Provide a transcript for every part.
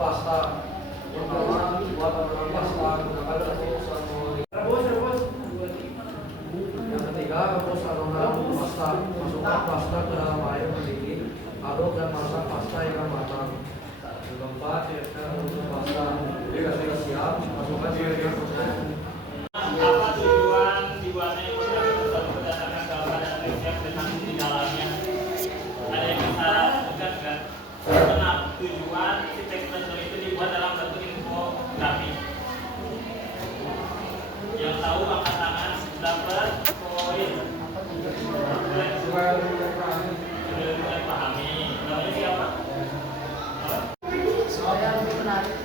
pasta. Pertama, buat adonan pasta gunakan tepung 1 rebus. Yang ketiga, rebus adonan pasta. Masukkan pasta ke dalam air mendidih. Aduk dan masak pasta hingga matang. Yang keempat, tiriskan bubuk pasta. Jika sudah siap, masukkan sebagian proses. Apa tujuan dibuatnya ikan tersebut berdasarkan gambar dan teks yang tercantum di dalamnya? Ada yang bisa bukan kan? Kenapa tujuan si teks tersebut itu dibuat dalam bentuk infografis? Yang tahu angkat tangan dapat poin. Mulai pahami. Namanya siapa? Supaya lebih menarik.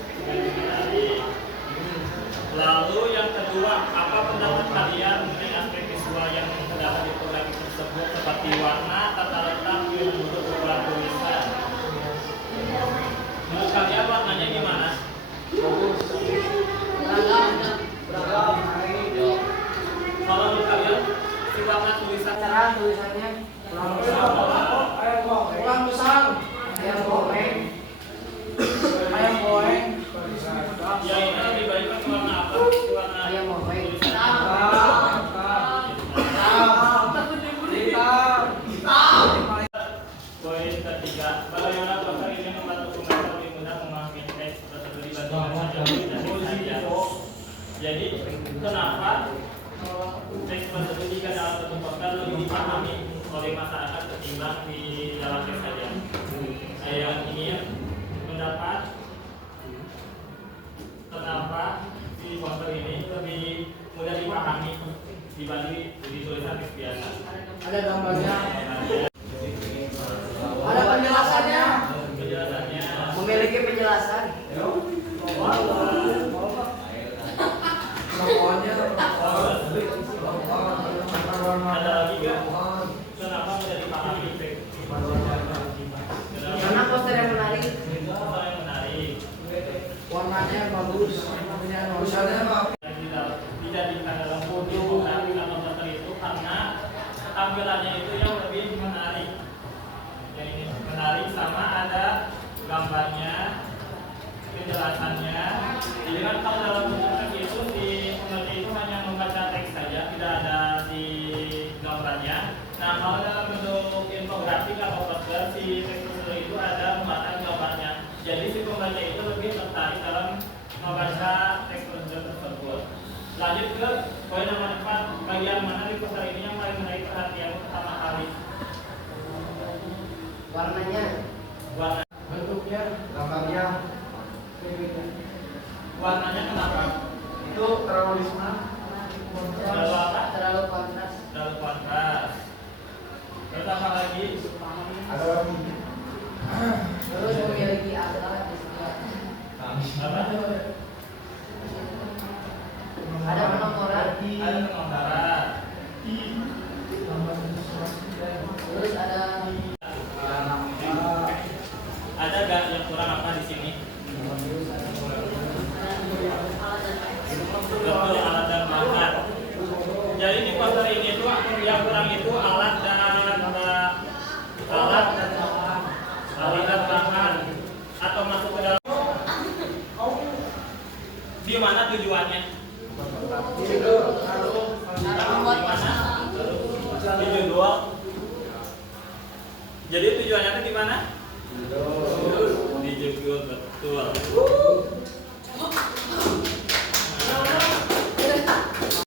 Lalu yang kedua, apa pendapat kalian mengenai aspek visual yang terdapat di program tersebut seperti warna, tata letak, bentuk ukuran tulisan? Menurut kalian warnanya gimana? Beragam. Kalau menurut kalian si warna tulisan Cara tulisannya kurang besar. Ayam goreng. yang ini lebih baik pakai warna apa? Warna Ayam goreng. poin ketiga, bagaimana proses ini membantu pembaca lebih mudah memahami teks tersebut dibandingkan dengan saja. Jadi kenapa teks tersebut jika dalam bentuk poster lebih dipahami oleh masyarakat ketimbang di dalam teks saja? Yang ini ya, mendapat kenapa si poster ini lebih mudah dipahami dibanding di tulisan teks biasa? Ada gambarnya. Ada penjelasannya. Penjelasannya Memiliki penjelasan. ada lagi nggak? Kenapa mudah dipahami teks? Karena poster yang menarik. Apa yang menarik? Warnanya bagus. Dijadikan dalam foto atau poster itu karena tampilannya itu yang lebih menarik. Yang ini menarik sama ada gambarnya, penjelasannya. Jadi kan kalau dalam bentuk teks itu si pengerti itu hanya membaca teks saja, tidak ada di gambarnya. Nah kalau dalam bentuk infografik atau poster si teks tersebut itu ada membaca gambarnya. Jadi si pembaca itu lebih tertarik dalam membaca teks tersebut. Lanjut ke poin nomor 4, bagian mana di poster ini yang paling menarik perhatian pertama kali? Warnanya. Warna. Bentuknya, gambarnya, Warnanya kenapa? itu terorisme. Terlalu apa? Terlalu kontras. Terlalu kontras. Terus apa lagi? Ada lagi. Terus memiliki akar di sebelah. Apa? Ada penomoran. Ada penomoran. Terus ada Ada nggak yang kurang apa di sini? Betul, alat dan bahan. Jadi di poster ini itu yang kurang itu alat dan bahan atau masuk ke dalam. Di mana tujuannya? Di mana? Di judul. Jadi tujuannya itu di mana? Di judul, betul.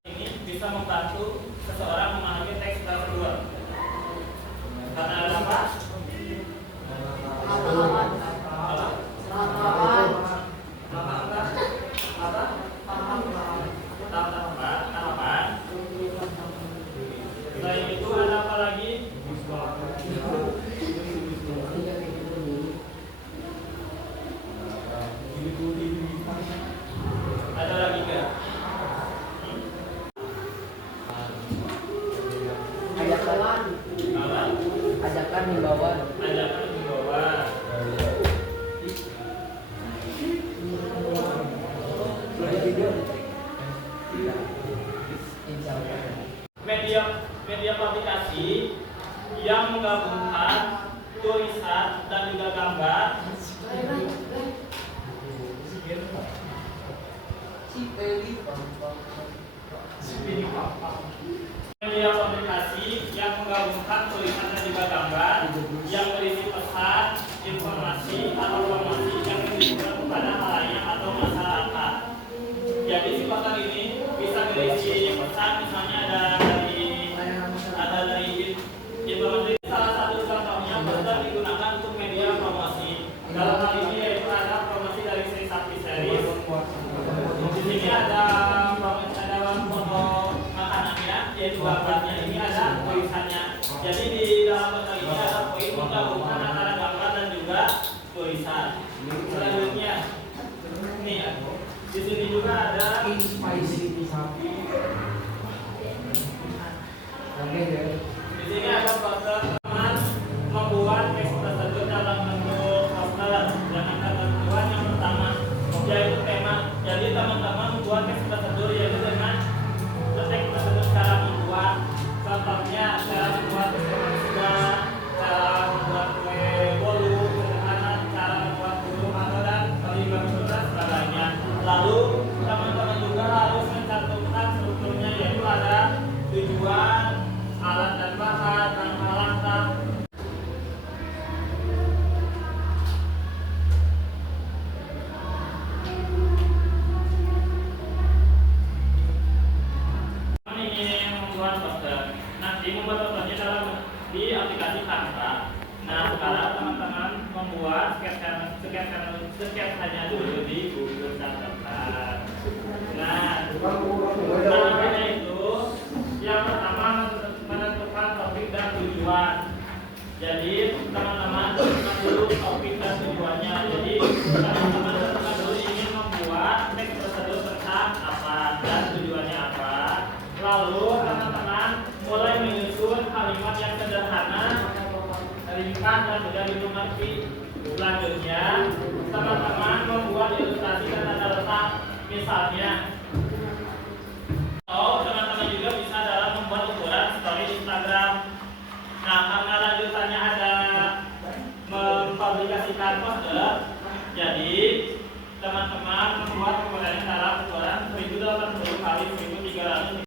Ini bisa membantu seseorang memahami teks tersebut. Karena ada apa? Tahapan. Selain itu ada apa lagi? Ada lagi nggak? ajakan himbauan. Ajakan himbauan. Media publikasi yang menggabungkan tulisan dan juga gambar saking spicy sapi. Oke ya. Di sini ada proses teman membuat teks tersebut dalam bentuk poster dengan ketentuan yang pertama yaitu tema. Jadi teman-teman membuat teks tersebut yaitu dengan teks tersebut cara membuat. Contohnya cara membuat sudah, cara membuat kue bolu, cara membuat burung atau dan terlibat dan sebagainya. Lalu teman-teman juga harus mencantumkan strukturnya yaitu ada tujuan, alat dan bahan, langkah-langkah. Ini membuat poster. Nanti membuat posternya dalam di aplikasi Canva. Nah sekarang teman-teman membuat sketsanya dulu di Google Catatan. Nah caranya itu yang pertama menentukan topik dan tujuan. Jadi teman-teman tentukan dulu topik dan tujuannya. Jadi teman-teman tentukan dulu ingin membuat teks tersebut tentang apa dan tujuannya apa. Lalu teman-teman mulai menyusun kalimat yang sederhana, ringkas dan mudah dimengerti. Selanjutnya teman-teman membuat ilustrasi dan tanda letak. Misalnya